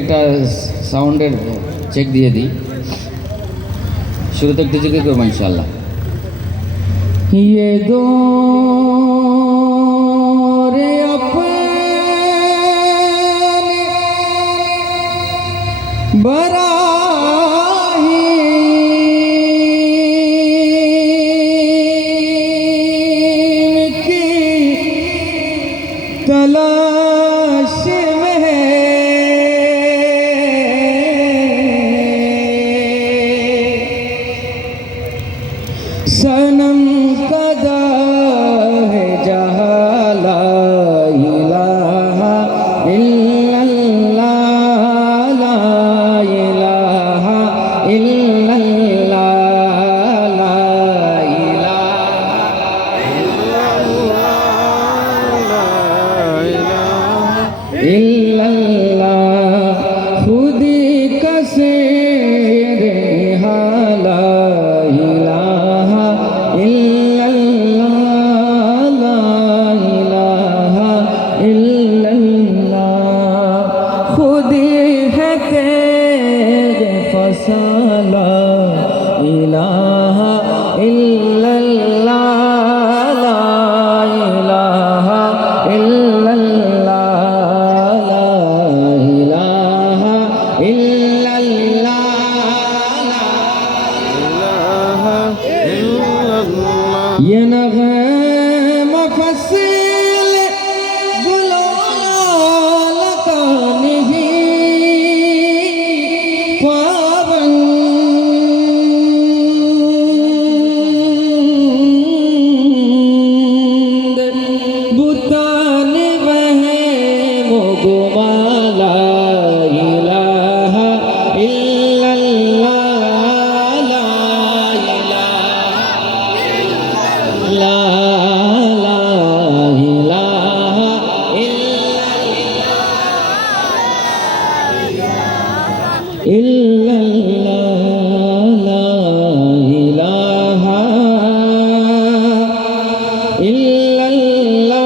একটা সাউন্ডের চেক দিয়ে দিই। শুরুতে একটু জিজ্ঞেস করবো ইনশাল্লাহ। ये दौर अपने बराहीम की तलाश में है, सनम कदा है जहाँ ला इलाहा इल्लल्लाह, ला इलाहा इल्लल्लाह, ला इलाहा इल्लल्लाह, खुदी का सिर हाला ला इलाहा इल्लल्लाह, ला इलाहा इल्लल्लाह, ला इलाहा इल्लल्लाह। ये नग़म फ़सील गुलाल का नहीं पाबंद, बुतान वहे मुगमा, ला इलाहा इल्लल्लाह, ला इलाहा इल्लल्लाह, ला इलाहा इल्लल्लाह, ला इलाहा इल्लल्लाह।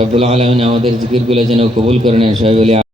রব্বুল আলামিন আমাদের জিকিরগুলো যেন কবুল করেন। সবাই বলি